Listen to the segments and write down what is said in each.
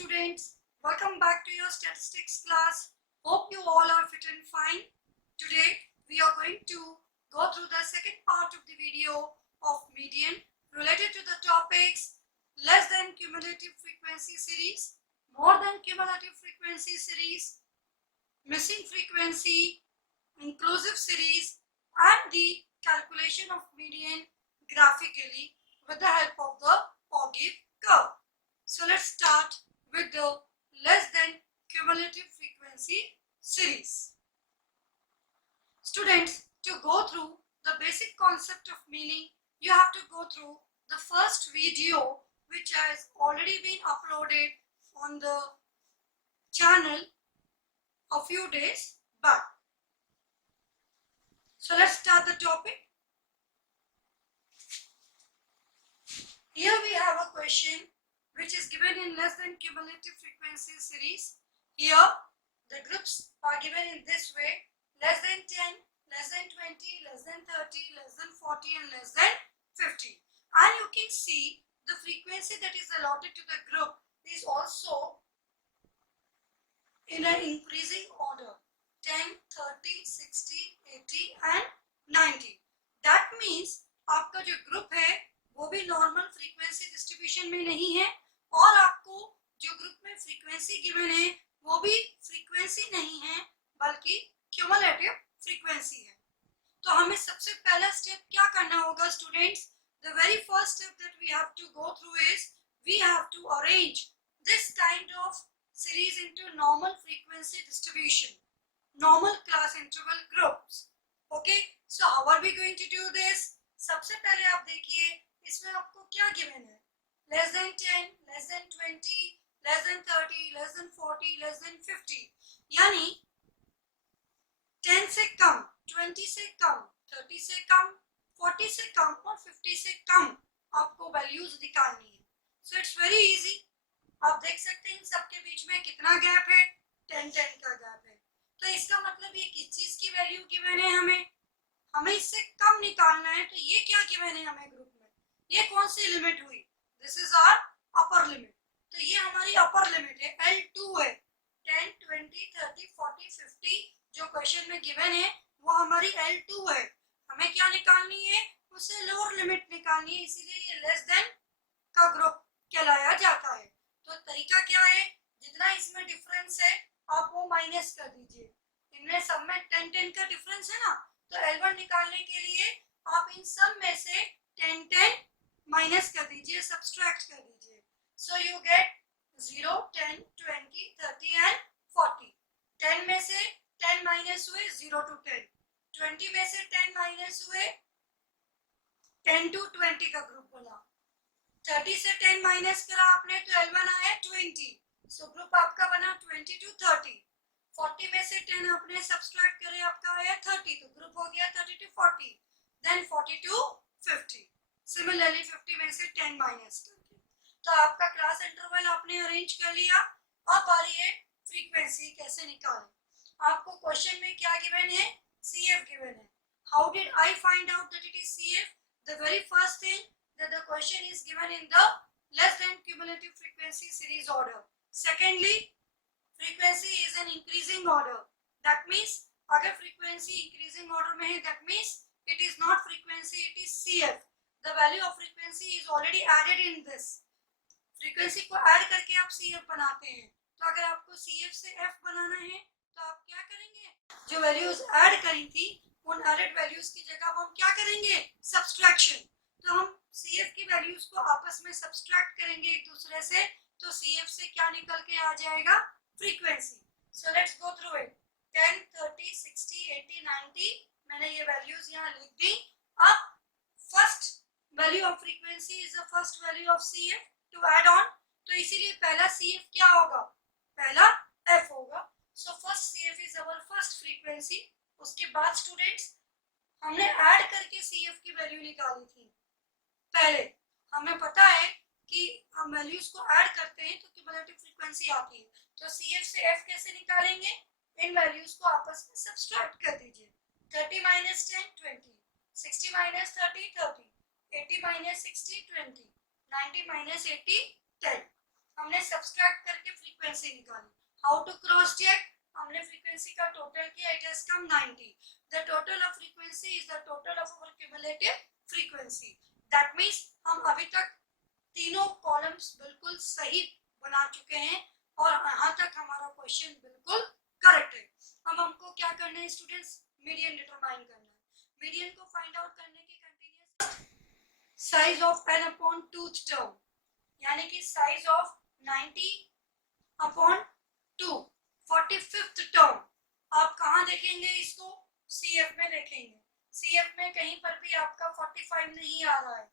students, welcome back to your statistics class. Hope you all are fit and fine. Today we are going to go through the second part of the video of median related to the topics less than cumulative frequency series, more than cumulative frequency series, missing frequency, inclusive series and the calculation of median graphically with the help of the Ogilvy curve. So let's start with the less than cumulative frequency series. Students, to go through the basic concept of meaning, you have to go through the first video which has already been uploaded on the channel a few days back. So let's start the topic. Here we have a question which is given in less than cumulative frequency series. Here the groups are given in this way: less than 10, less than 20, less than 30, less than 40 and less than 50. And you can see the frequency that is allotted to the group is also in an increasing order: 10, 30, 60, 80 and 90. That means आपका जो group है वो भी normal frequency distribution में नहीं है और आपको जो ग्रुप में फ्रीक्वेंसी गिवन है वो भी फ्रीक्वेंसी नहीं है बल्कि क्यूमुलेटिव फ्रीक्वेंसी है। तो हमें सबसे पहला स्टेप क्या करना होगा students? The very first step that we have to go through is we have to arrange this kind of series into normal frequency distribution, normal class interval groups. Okay, so how are we going to do this? सबसे पहले आप देखिए इसमें आपको क्या given है: less than 10, less than 20, less than 30, less than 40, less than 50. यानी 10 से कम, 20 से कम, 30 से कम, 40 से कम और 50 से कम आपको वैल्यूज निकालनी है। So it's very easy. आप देख सकते हैं इन सबके बीच में कितना गैप है, 10-10 का गैप है। तो इसका मतलब ये किस चीज की वैल्यू गिवन है? हमें इससे कम निकालना है। तो ये क्या गिवन है हमें ग्रुप में? ये कौन सी लिमिट हुई? This is our upper limit. तो ये हमारी अपर लिमिट है, L2 है। 10, 20, 30, 40, 50 जो क्वेश्चन में गिवन है वो हमारी L2 है। हमें क्या निकालनी है? उससे लोअर लिमिट निकालनी है, इसीलिए ये लेस देन का ग्रुप कहलाया जाता है। तो तरीका क्या है? जितना इसमें डिफरेंस है आप वो माइनस कर दीजिए। इनमें सब में 10-10 का डिफरेंस है ना, तो L1 निकालने के लिए आप इन सब में से 10-10 माइनस कर दीजिए, सब्सट्रैक्ट कर दीजिए। So you get 0, 10, 20, 30 and 40। 10 में से 10 माइनस हुए 0 to 10, 20 में से 10 माइनस हुए 10 to 20 का ग्रुप बना, 30 से 10 माइनस करा आपने तो L1 आया 20। सो ग्रुप आपका बना 20 to 30। 40 में से 10 आपने सब्सट्रैक्ट करे, आपका आया 30, तो ग्रुप हो गया 30 to 40, देन 40 to 50। सिमिलरली 50 में से 10 माइनस करके तो आपका क्लास इंटरवल आपने अरेंज कर लिया। अब आ रही है फ्रीक्वेंसी कैसे निकालें। आपको क्वेश्चन में क्या गिवन है? CF गिवन है। How did I find out that it is CF? The very first thing that the question is given in the less than cumulative frequency series order. Secondly, frequency is an increasing order. That means अगर frequency increasing order में है, that means it is not frequency, it is CF. The value of frequency is already added in this. frequency को add करके आप CF बनाते हैं। तो अगर आपको CF से F बनाना है तो आप क्या करेंगे? जो values add करी थी उन added values की जगह हम क्या करेंगे? Subtraction. तो हम CF की वैल्यूज को आपस में सब्सट्रैक्ट करेंगे एक दूसरे से, तो CF से क्या निकल के आ जाएगा? Frequency. So let's go through it. 10, 30, 60, 80, 90 मैंने ये वैल्यूज यहाँ लिख दी। अब first value of frequency is the first value of CF to add on, तो इसीलिए पहला CF क्या होगा? पहला F होगा। So first CF is our first frequency. उसके बाद स्टूडेंट्स हमने ऐड करके CF की वैल्यू निकाली थी। पहले हमें पता है कि हम वैल्यूज को ऐड करते हैं तो क्यूमुलेटिव फ्रीक्वेंसी आती है। तो CF से F कैसे निकालेंगे? इन वैल्यूज को आपस में सब्सट्रैक्ट कर दीजिए। 30 minus 10, 20, 60 minus 30, 30, 80 minus 60, 20, 90 minus 80, 10। हमने सब्सट्रैक्ट करके फ्रीक्वेंसी निकाली। How to cross check? हमने फ्रीक्वेंसी का टोटल किया, it has come 90। The total of frequency is the total of our cumulative frequency. That means हम अभी तक तीनों कॉलम्स बिल्कुल सही बना चुके हैं और यहाँ तक हमारा क्वेश्चन बिल्कुल करेक्ट है। अब हमको क्या करना है स्टूडेंट्स? मीडियन डिटरमाइन करना है। मीडियन को फाइंड आउट करने की continuous size of n upon tooth term, यानी कि size of 90 upon 2, 45th term. आप कहाँ देखेंगे इसको? CF में देखेंगे। CF में कहीं पर भी आपका 45 नहीं आ रहा है,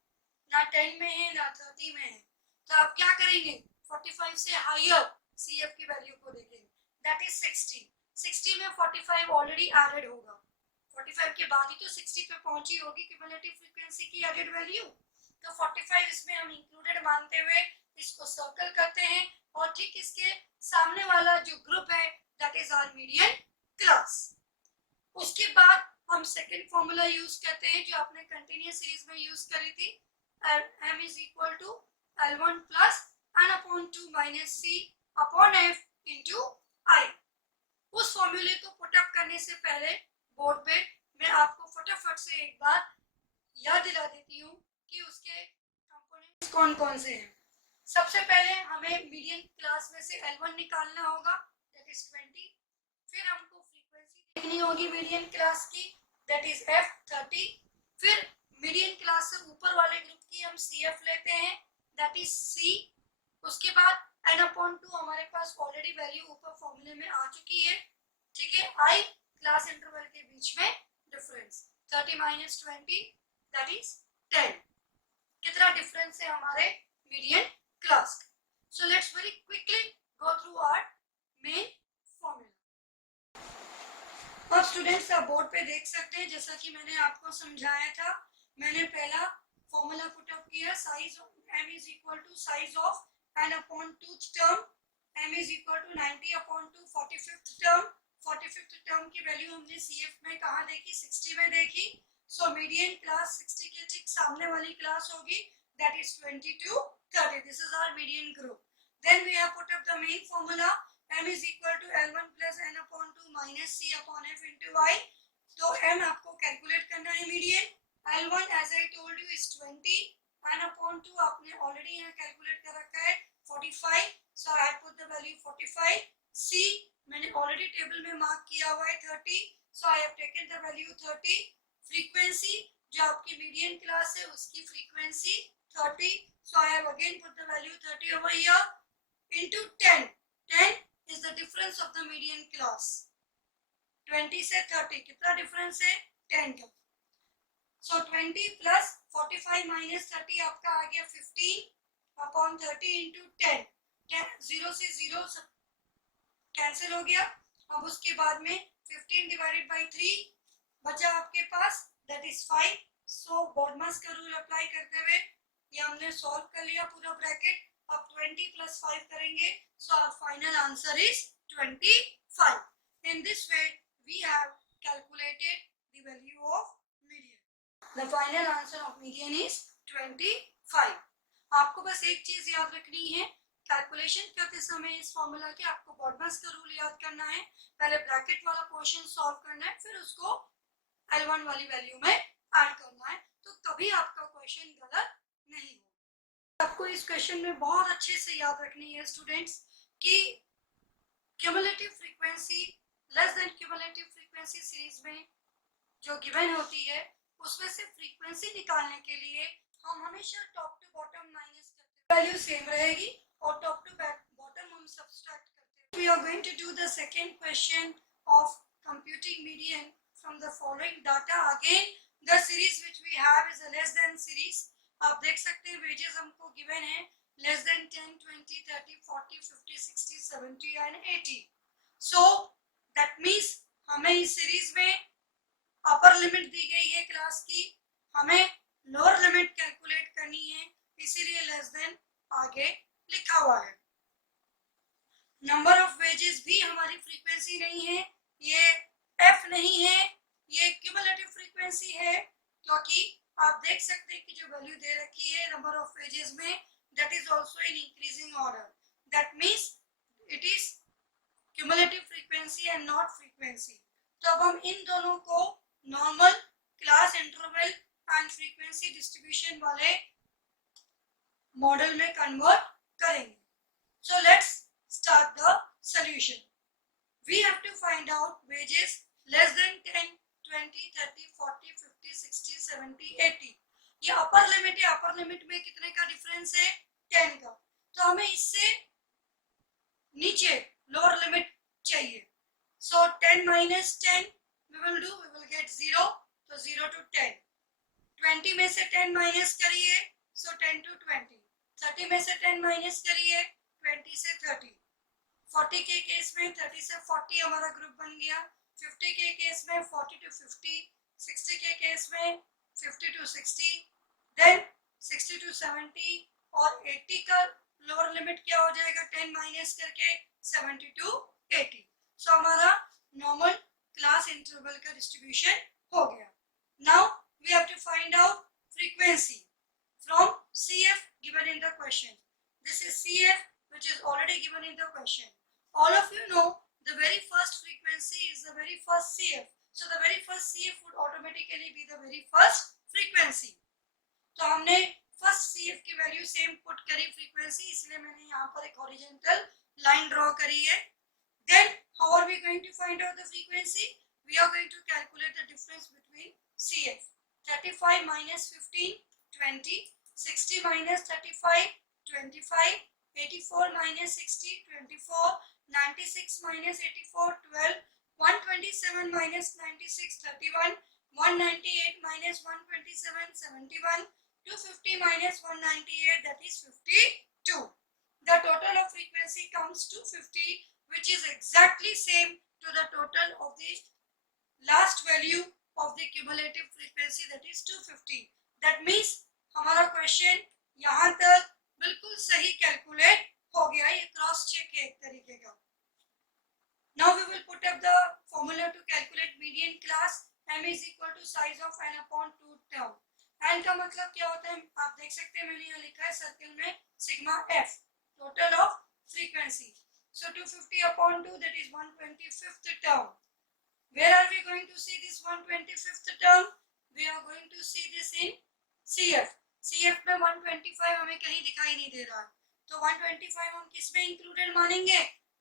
ना 10 में है ना 30 में है, तो आप क्या करेंगे? 45 से हायर CF की वैल्यू को देखेंगे, दैट इज 60। 60 में 45 ऑलरेडी एडेड होगा, 45 के बाद ही तो 60 पे पहुंची होगी क्यूमुलेटिव फ्रीक्वेंसी की एडेड वैल्यू। तो 45 इसमें हम इंक्लूडेड मानते हुए इसको सर्कल करते हैं और ठीक इसके सामने वाला जो ग्रुप है that is our median class. उसके बाद हम सेकंड फॉर्मूला यूज करते हैं जो आपने कंटिन्यूअस सीरीज में यूज करी थी, m is equal to L1 plus n upon 2 minus C upon F into I। उस फॉर्मूले को पुटअप करने से पहले बोर्ड पे मैं आपको फटाफट से एक बार याद दिला देती हूँ कि उसके कंपोनेंट्स कौन कौन से हैं। सबसे पहले हमें मीडियन क्लास में से L1 निकालना होगा, दैट इज 20। फिर हमको फ्रीक्वेंसी देखनी होगी मीडियन क्लास की, दैट इज F 30। फिर मीडियन क्लास से ऊपर वाले ग्रुप की हम CF लेते हैं, दैट इज C। उसके बाद n अपॉन 2 हमारे पास ऑलरेडी वैल्यू ऊपर फॉर्मूले में आ चुकी है, ठीक है। I क्लास इंटरवल के बीच में डिफरेंस 30 माइनस 20 दैट इज 10। कितना डिफरेंस है हमारे मीडियन क्लास का? So let's very quickly go through our main formula. अब स्टूडेंट्स आप बोर्ड पे देख सकते हैं, जैसा कि मैंने आपको समझाया था, मैंने पहला फॉर्मूला पुट अप किया, size of m is equal to size of n upon 2th term, m is equal to 90 upon 2 45th term. 45th term की वैल्यू हमने CF में कहाँ देखी? 60 में देखी। सो मीडियन क्लास 60 के ठीक सामने वाली क्लास होगी, that is 20 to 30. This is our median group. Then we have put up the main formula, m is equal to L1 plus n upon 2 minus C upon F into I। तो m आपको calculate करना है median. L1 as I told you is 20, n upon 2 आपने already यहाँ calculate कर रखा है 45, so I have put the value 45। C मैंने ऑलरेडी टेबल में मार्क किया हुआ है 30, so I have taken the value 30। Frequency जो आपकी मीडियन क्लास है उसकी frequency 30, so I have again put the value 30 over here into 10। 10 is the difference of the median class। 20 से 30 कितना डिफरेंस है? 10 का। So 20 plus 45 minus 30 आपका आ गया 15 upon 30 into 10। 0 से 0 कैंसिल हो गया। अब उसके बाद में 15 डिवाइडेड बाई 3 बचा आपके पास, दैट इज 5। सो बॉडमास का रूल अप्लाई करते हुए ये हमने सॉल्व कर लिया पूरा ब्रैकेट। अब 20 plus 5 करेंगे, so our final answer is 25। In this way we have calculated the value of median. The final answer of median is 25। आपको बस एक चीज याद रखनी है, कैलकुलेशन करते समय इस फॉर्मूला के आपको बॉडमास का रूल याद करना है। पहले ब्रैकेट वाला पोर्शन सॉल्व करना है, फिर उसको L1 वाली वैल्यू में ऐड करना है, तो कभी आपका क्वेश्चन गलत नहीं होगा। आपको इस क्वेश्चन में बहुत अच्छे से याद रखनी है स्टूडेंट्स कि cumulative frequency less than cumulative frequency series में जो गिवन होती है उसमें से फ्रीक्वेंसी निकालने के लिए हम हमेशा टॉप टू बॉटम माइनस करते हैं, वैल्यू सेम रहेगी और टॉप टू बॉटम हम सब्सट्रैक्ट करते हैं। We are going to do the second question of computing median from the following data। Again the series which we have is a less than series। आप देख सकते हैं wages हमको given है less than 10, 20, 30, 40, 50, 60, 70 and 80। So that means हमें इस series में upper limit दी गई है क्लास की, हमें लोअर लिमिट कैलकुलेट करनी है, इसीलिए लेस देन आगे लिखा हुआ है। नंबर ऑफ वेजेस भी हमारी फ्रीक्वेंसी नहीं है, ये एफ नहीं है, ये क्यूमुलेटिव फ्रीक्वेंसी है, क्योंकि आप देख सकते हैं कि जो वैल्यू दे रखी है नंबर ऑफ वेजेस में that is also in increasing order. That means it frequency. तो अब हम इन दोनों को normal, class interval and frequency distribution वाले मॉडल में कन्वर्ट करेंगे। So let's start the solution. We have to find out wages less than 10, 20, 30, 40, 50, 60, 70, 80। ये upper limit है। अपर लिमिट में कितने का डिफरेंस है? 10 का। तो हमें इससे नीचे लोअर लिमिट चाहिए। So 10 minus 10 we will do, we will get 0. तो 0 to 10। 20 में से 10 माइनस करिए, so 10 to 20। 30 में से 10 माइनस करिए, 20 से 30। 40 के केस में 30 से 40 हमारा ग्रुप बन गया। 50 के केस में 40 to 50। 60 के केस में 50 to 60, देन 60 to 70 और 80 का लोअर लिमिट क्या हो जाएगा 10 माइनस करके 70 to 80। सो हमारा नॉर्मल क्लास इंटरवल का डिस्ट्रीब्यूशन हो गया। Now we have to find out frequency from CF given in the question. This is CF which is already given in the question. All of you know the very first frequency is the very first CF. So the very first CF would automatically be the very first frequency. तो हमने first CF की value same put करी frequency, इसलिए मैंने यहाँ पर एक horizontal line draw करी है। Then how are we going to find out the frequency? We are going to calculate the difference between CF. 35 minus 15, 20. 60 minus 35, 25. 84 minus 60, 24. 96 minus 84, 12. 127 minus 96, 31. 198 minus 127, 71. 250 minus 198, that is 52. The total of frequency comes to 50, which is exactly same to the total of the last value of the cumulative frequency, that is 250. That means हमारा question यहाँ तक बिल्कुल सही calculate हो गया। ये cross check है एक तरीके का। Now we will put up the formula to calculate median class. M is equal to size of n upon 2 term. n का मतलब क्या होता है आप देख सकते हैं, मैंने यहाँ लिखा है सर्किल में sigma f, total of frequency. So 250 upon 2, that is 125th term. Where are we going to see this 125th term? We are going to see this in CF. CF में 125 हमें कहीं दिखाई नहीं दे रहा है, तो 125 हम किस में इंक्लूडेड मानेंगे?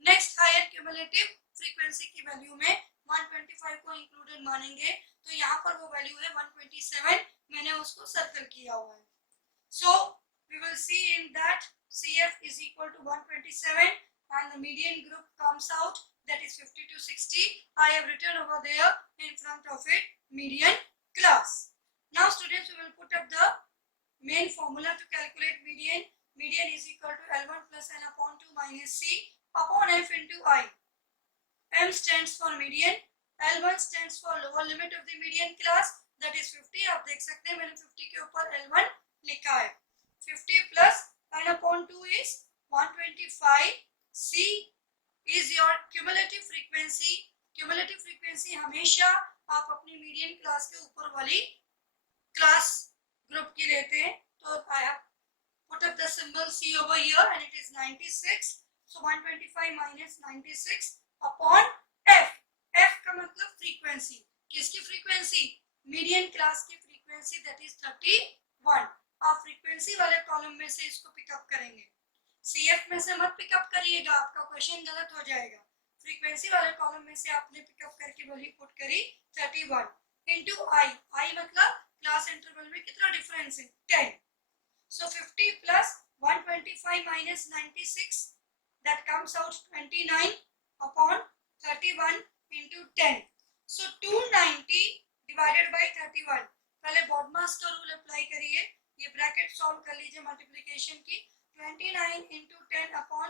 नेक्स्ट हायर क्यूमुलेटिव फ्रीक्वेंसी की वैल्यू में 125 को इंक्लूडेड मानेंगे। तो यहाँ पर वो वैल्यू है 127, मैंने उसको सर्कल किया हुआ है। So we will see in that CF is equal to 127 and the median group comes out, that is 50 to 60. I have written over there in front of it median class. Now students, we will put up the main formula to calculate median. Median is equal to L1 plus n upon 2 minus C upon F into I. M stands for median, L1 stands for lower limit of the median class, that is 50. आप देख सकते हैं मैंने 50 के ऊपर L1 लिखा है। 50 plus n upon 2 is 125. C is your cumulative frequency. Cumulative frequency हमेशा आप अपनी median class के ऊपर वाली क्लास ग्रुप की लेते हैं। तो I have put up the symbol C over here and it is 96. So 125 minus 96 upon F. F का मतलब फ्रीक्वेंसी, किसकी फ्रीक्वेंसी? मीडियन क्लास की फ्रीक्वेंसी, that is 31. आप फ्रीक्वेंसी वाले कॉलम में से इसको पिकअप करेंगे, CF में से मत पिकअप करिएगा, आपका क्वेश्चन गलत हो जाएगा। फ्रीक्वेंसी वाले कॉलम में से आपने पिकअप करके वैल्यू पुट करी 31 इंटू आई। आई मतलब क्लास इंटरवल में कितना डिफरेंस है 10। So 50 plus 125 minus 96, that comes out 29 upon 31 into 10. So 290 divided by 31. पहले बॉडमास का रूल अप्लाई करिए, ये ब्रैकेट सॉल्व कर लीजिए मल्टीप्लिकेशन की। 29 into 10 upon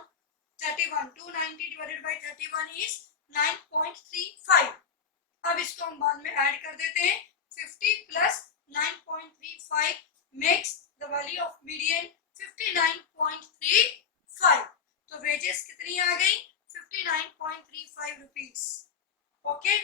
31. 290 divided by 31 is 9.35. अब इसको हम बाद में ऐड कर देते हैं। 50 plus 9.35 makes the value of median 59.35. तो वेजेस कितनी आ गई? 59.35 रुपीस। ओके,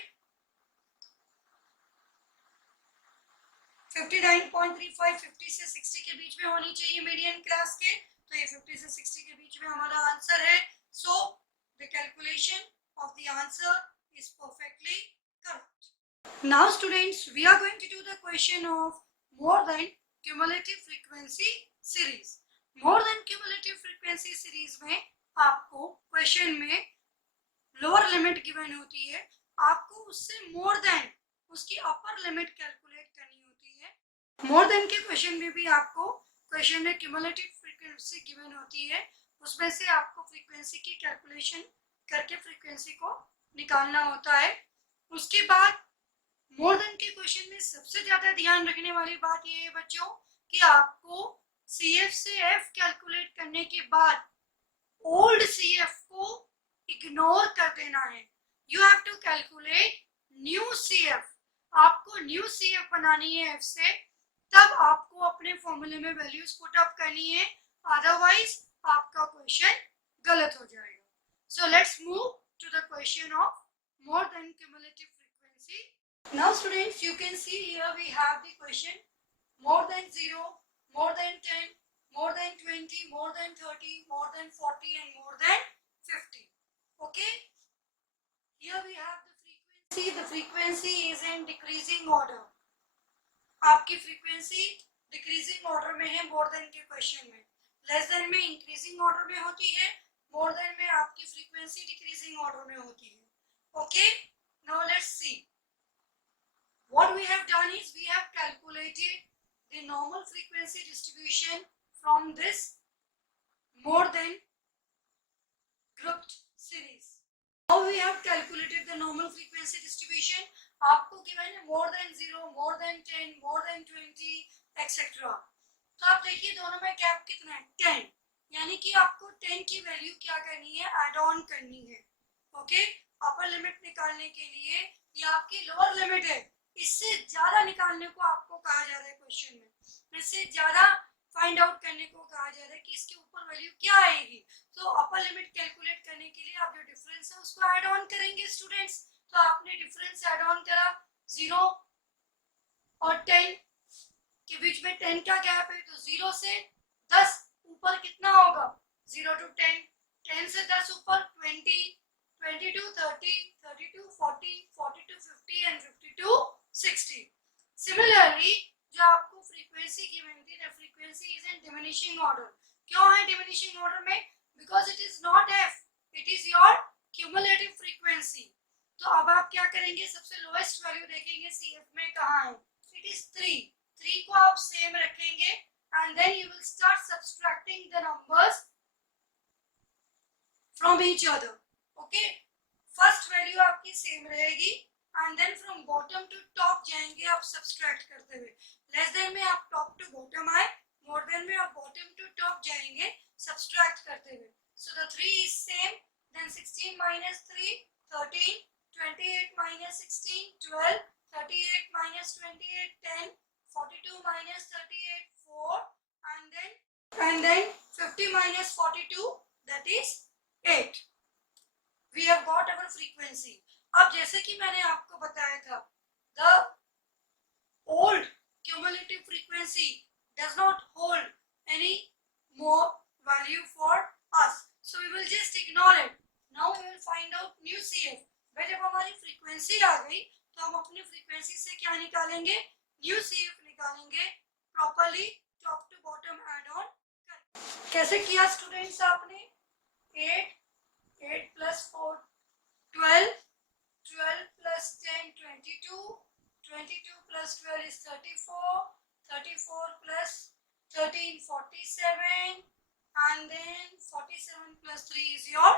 59.35 50 से 60 के बीच में होनी चाहिए मीडियन क्लास के, तो ये 50 से 60 के बीच में हमारा आंसर है। So the calculation of the answer is perfectly Now students, we are going to do the question of more than cumulative frequency series. More than cumulative frequency series में आपको क्वेश्चन में लोअर लिमिट गिवन होती है, आपको उससे more than उसकी upper limit calculate करनी होती है। मोर देन के क्वेश्चन में भी आपको क्वेश्चन में क्यूमुलेटिव फ्रीक्वेंसी गिवन होती है, उसमें से आपको फ्रीक्वेंसी की कैलकुलेशन करके फ्रीक्वेंसी को निकालना होता है। उसके बाद मोर देन के क्वेश्चन में सबसे ज्यादा ध्यान रखने वाली बात यह है बच्चों कि आपको CF से F कैलकुलेट करने के बाद ओल्ड CF को इग्नोर कर देना है। You have to calculate new CF। आपको न्यू CF बनानी है F से, तब आपको अपने फॉर्मूले में वैल्यूज पुट अप करनी है, अदरवाइज आपका क्वेश्चन गलत हो जाएगा। So let's move to the question of more than cumulative frequency. Now students, you can see here we have the question more than 0, more than 10, more than 20, more than 30, more than 40 and more than 50. Okay? Here we have the frequency. The frequency is in decreasing order. आपकी frequency decreasing order में है more than के question में. Less than में increasing order में होती है, more than में आपकी frequency decreasing order में होती है. Okay? Now let's see. What we have done is we have calculated the normal frequency distribution from this more than grouped series. Now we have calculated the normal frequency distribution. आपको given है more than 0, more than 10, more than 20, etc. तो आप देखिए दोनों में gap कितना है, 10। यानी कि आपको 10 की वैल्यू क्या करनी है, एड ऑन करनी है। ओके, अपर लिमिट निकालने के लिए ये आपकी लोअर लिमिट है, इससे ज्यादा निकालने को आपको कहा जा रहा है क्वेश्चन में, इससे ज्यादा फाइंड आउट करने को कहा जा रहा है कि इसके ऊपर वैल्यू क्या आएगी। तो अपर लिमिट कैलकुलेट करने के लिए आप जो डिफरेंस है उसको ऐड ऑन करेंगे स्टूडेंट्स। तो आपने डिफरेंस ऐड ऑन करा, 0 और 10 के बीच में 10 का गैप है, तो 0 से 10 ऊपर कितना होगा, 0 to 10, 10 से 10 ऊपर 20, 20 to 30, 30 to 40, 40 to 50 and 50 to 60. Similarly, जो आपको फ्रीक्वेंसी गिवन थी, the frequency is in diminishing order. क्यों है डिमिनिशिंग ऑर्डर में? Because it is not F, it is your cumulative frequency. तो अब आप क्या करेंगे, सबसे लोएस्ट वैल्यू देखेंगे CF में कहाँ है, इट इज 3 को आप सेम रखेंगे and then you will start subtracting the numbers from each other. Okay, first value आपकी सेम रहेगी and then from bottom to top जाएंगे आप सब्सट्रैक्ट करते हुए। लेस देन में आप टॉप टू बॉटम आए, मोर देन में आप बॉटम टू टॉप जाएंगे सब्सट्रैक्ट करते हुए। So the 3 is same, then 16 minus 3 13, 28 minus 16 12, 38 minus 28 10, 42 minus 38 4 and then 50 minus 42 that is 8. We have got our frequency. अब जैसे कि मैंने आपको बताया था, the old cumulative frequency does not hold any more value for us, so we will just ignore it. Now we will find out new CF. भाई जब हमारी फ्रीक्वेंसी आ गई तो हम अपनी फ्रीक्वेंसी से क्या निकालेंगे, न्यू CF निकालेंगे, properly top to bottom add on कर। कैसे किया स्टूडेंट्स आपने, 8 plus 4 12, 12 plus 10 22, 22 plus 12 is 34, 34 plus 13 47 and then 47 plus 3 is your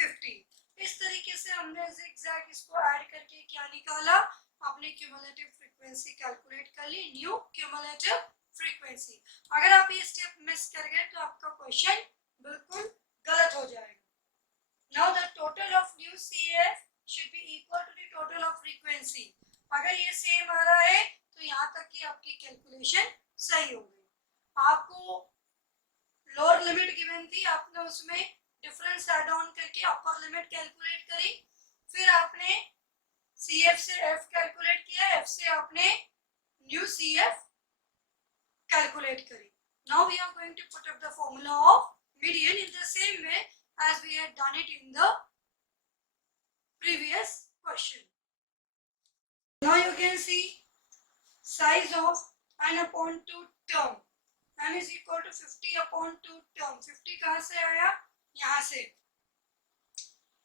50. इस तरीके से हमने एग्जैक्ट इसको ऐड करके क्या निकाला, अपने क्यूमुलेटिव फ्रीक्वेंसी कैलकुलेट कर ली, न्यू क्यूमुलेटिव फ्रीक्वेंसी। अगर आप ये स्टेप मिस कर गए तो आपका क्वेश्चन बिल्कुल गलत हो जाएगा। Now the total of new CF should be equal to the total of frequency. अगर ये सेम आ रहा है तो यहाँ तक की आपकी कैलकुलेशन सही हो गई। आपको लोअर लिमिट गिवन थी, आपने उसमें डिफरेंस ऐड ऑन करके अपर लिमिट कैलकुलेट करी, फिर आपने CF से F कैलकुलेट किया, F से आपने न्यू CF कैलकुलेट करी। Now we are going to put up the formula of median in the same way as we had done it in the previous question. Now you can see size of n upon 2 term. n is equal to 50 upon 2 term. 50 कहाँ से आया? यहाँ से.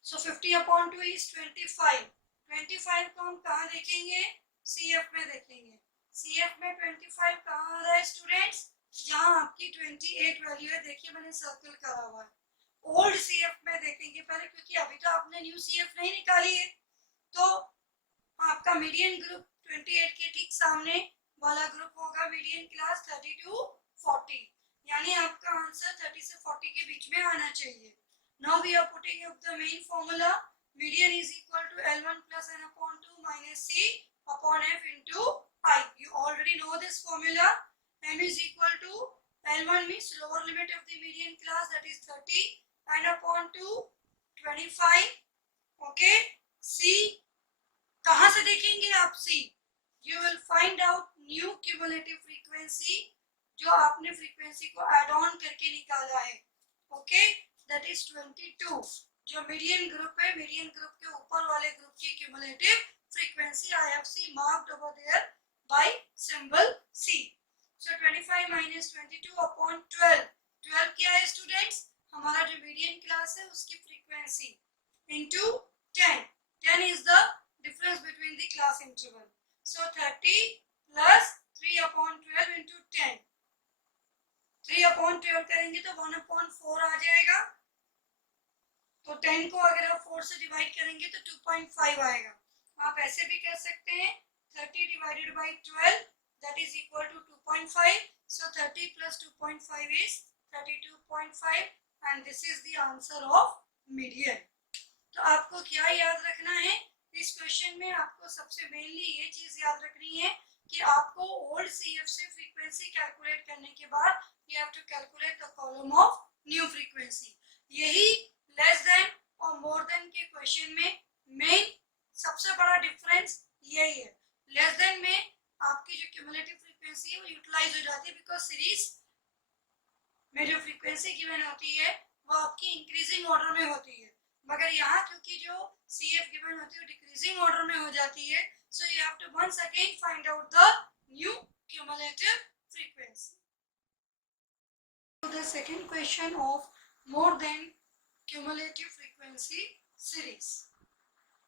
So 50 upon 2 is 25. 25 को हम कहाँ देखेंगे? CF में देखेंगे. CF में 25 कहाँ आ रहा है स्टूडेंट्स? जहाँ आपकी 28 वैल्यू है. देखिए मैंने सर्कल करा हुआ है. ओल्ड CF में देखेंगे पहले, क्योंकि अभी तो आपने न्यू CF नहीं निकाली है. तो आपका मीडियन ग्रुप 28 के ठीक सामने वाला ग्रुप होगा मीडियन क्लास 30 to 40. यानी आपका आंसर 30 से 40 के बीच में आना चाहिए. Now we are putting up the main formula. Median is equal to L1 plus n upon 2 minus C upon F into I. You already know this formula. M is equal to L1 means lower limit of the median class, that is 30. N upon 2 25. Okay. C कहाँ से देखेंगे आप? C. You will find out new cumulative frequency जो आपने frequency को add on करके निकाला है. ओके. That is 22. जो मीडियन ग्रुप है, मीडियन ग्रुप के ऊपर वाले ग्रुप की cumulative frequency I have C marked over there by symbol C. So 25 minus 22 upon 12. 12 क्या है स्टूडेंट्स? हमारा जो मीडियन क्लास है उसकी frequency into 10. 10 is the difference between the class interval. So 30 plus 3 upon 12 into 10. 3 upon 12 करेंगे तो 1 upon 4 आ जाएगा. तो 10 को अगर आप 4 से डिवाइड करेंगे तो 2.5 आएगा. आप ऐसे भी कर सकते हैं 30 divided by 12 that is equal to 2.5. So 30 plus 2.5 is 32.5 and this is the answer of median. तो आपको क्या याद रखना है इस क्वेश्चन में? आपको सबसे मेनली ये चीज याद रखनी है कि आपको ओल्ड CF से फ्रीक्वेंसी कैलकुलेट करने के बाद you have to calculate the column of new frequency. यही लेस देन और मोर देन के क्वेश्चन में मेन सबसे बड़ा डिफरेंस यही है. लेस देन में आपकी जो क्यूमुलेटिव फ्रीक्वेंसी है वो यूटिलाइज हो जाती है बिकॉज सीरीज में जो फ्रीक्वेंसी गिवन होती है वो आपकी इंक्रीजिंग ऑर्डर में होती है. मगर यहाँ क्योंकि जो CF गिवन होती है वो डिक्रीजिंग ऑर्डर में हो जाती है. So you have to once again find out the new cumulative frequency. The second question of more than cumulative frequency series.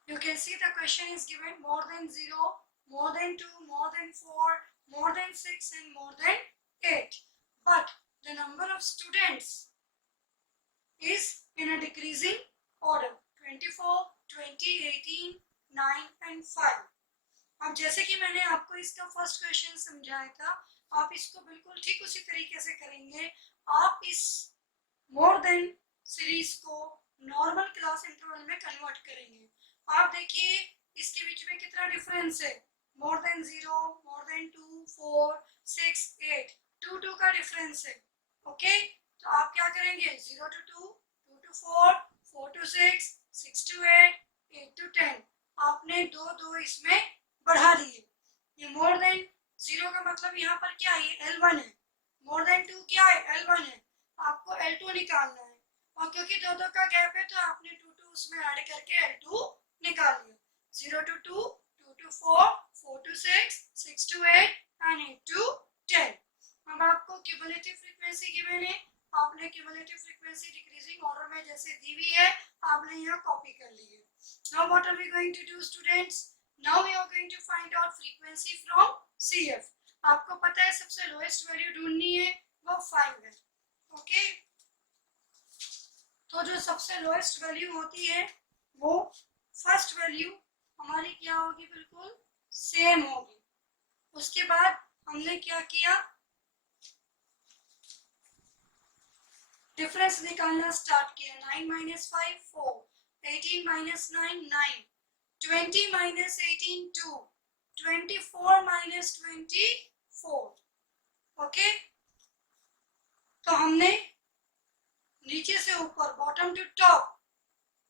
You can see the question is given more than 0, more than 2, more than 4, more than 6 and more than 8. But the number of students is in a decreasing order. 24, 20, 18, 9 and 5. अब जैसे कि मैंने आपको इसका first question समझाया था, आप इसको बिल्कुल ठीक उसी तरीके से करेंगे. आप इस मोर देन सीरीज को नॉर्मल क्लास इंटरवल में कन्वर्ट करेंगे. आप देखिए इसके बीच में कितना डिफरेंस है. More than 0, more than 2, 4, 6, 8. 2 2 का डिफरेंस है. ओके. तो आप क्या करेंगे? 0 to 2, 2 to 4, 4 to 6, 6 to 8, 8 to 10. आपने 2 2 इसमें बढ़ा दिए. ये मोर देन 0 का मतलब यहाँ पर क्या है? L1 है. मोर देन 2 क्या है? L1 है. आपको L2 निकालना है और क्योंकि 2 2 का गैप है तो आपने 2 2 उसमें ऐड करके L2 निकाल लिया. 0 to 2, 2 to 4, 4 to 6, 6 to 8 and 8 to 10. अब आपको क्यूमुलेटिव फ्रीक्वेंसी गिवन है. आपने क्यूमुलेटिव फ्रीक्वेंसी डिक्रीजिंग ऑर्डर में जैसे दी हुई है आपने यहाँ कॉपी कर ली है. Now what are we going to do students? Now we are going to find out frequency from CF. आपको पता है सबसे लोएस्ट वैल्यू ढूंढनी है वो 5 है. ओके. तो जो सबसे लोएस्ट वैल्यू होती है वो फर्स्ट वैल्यू हमारी क्या होगी? बिल्कुल सेम होगी. उसके बाद हमने क्या किया? डिफरेंस निकालना स्टार्ट किया. 9 minus 5 4, 18 minus 9 9, 20 minus 18 2, 24 minus 24. Okay. तो हमने नीचे से ऊपर बॉटम टू टॉप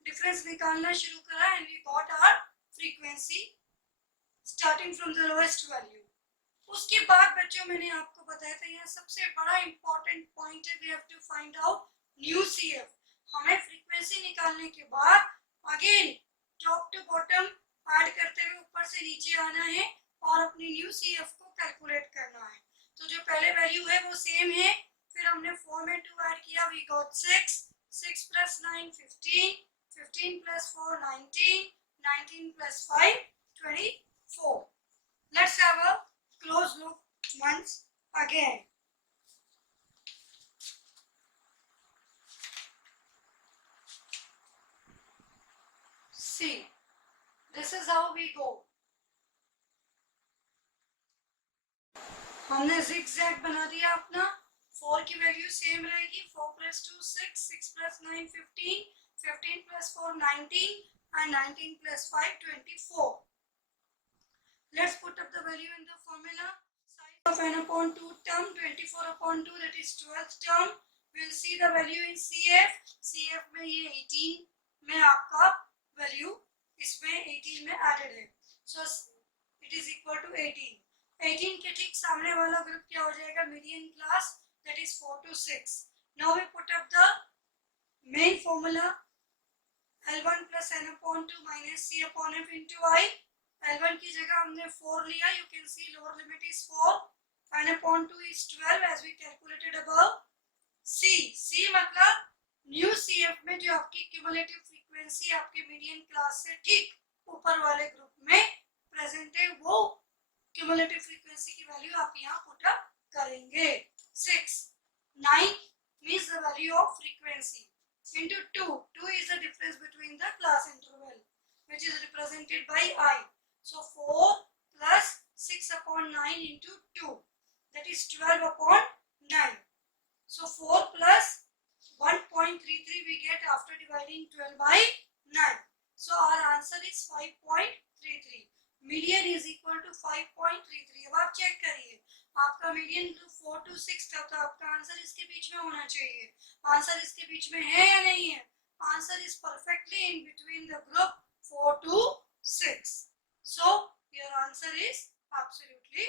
डिफरेंस निकालना शुरू करा and we got our frequency starting from the lowest value. उसके बाद बच्चों मैंने आपको बताया था यहाँ सबसे बड़ा इंपॉर्टेंट पॉइंट है we have to find out new CF. हमें फ्रीक्वेंसी निकालने के बाद again top to bottom add करते हुए ऊपर से नीचे आना है और अपनी न्यू CF को कैलकुलेट करना है। तो जो पहले वैल्यू है वो सेम है, फिर हमने 4 में 2 ऐड किया, we got 6, 6 plus 9 15, 15 plus 4 19, 19 plus 5 24. Let's have a close look once again. See, this is how we go. हमने zigzag बना दिया अपना। 4 की वैल्यू सेम रहेगी, 4 plus 2 6, 6 plus 9 15, 15 plus 4 19 and 19 plus 5 24. Let's put up the value in the formula. Sine of n upon 2 term, 24 upon 2, that is 12th term. We'll see the value in CF. CF में ये 18 में आपका value इसमें 18 में added है, so it is equal to 18. 18 के ठीक सामने वाला ग्रुप क्या हो जाएगा, median class, that is 4 to 6. Now we put up the main formula. L1 plus n upon 2 minus c upon f into I. L1 की जगह हमने 4 लिया, you can see lower limit is 4, n upon 2 is 12 as we calculated above. C मतलब new CF में जो आपकी cumulative frequency आपके median class से ठीक ऊपर वाले ग्रुप में प्रेजेंट है, वो क्यूमुलेटिव फ्रीक्वेंसी की वैल्यू आप यहाँ पुट अप करेंगे. 6 9 means the value of frequency into 2. 2 is the difference between the class interval which is represented by I. So 4 plus 6 upon 9 into 2, that is 12 upon 9. So 4 plus 1.33 we get after dividing 12 by 9. So our answer is 5.33. Median is equal to 5.33. अब आप check करिए, आपका median group 4 to 6 था, तो आपका answer इसके बीच में होना चाहिए. आंसर इसके बीच में है या नहीं है? Answer is perfectly in between the group 4 to 6. So your answer is absolutely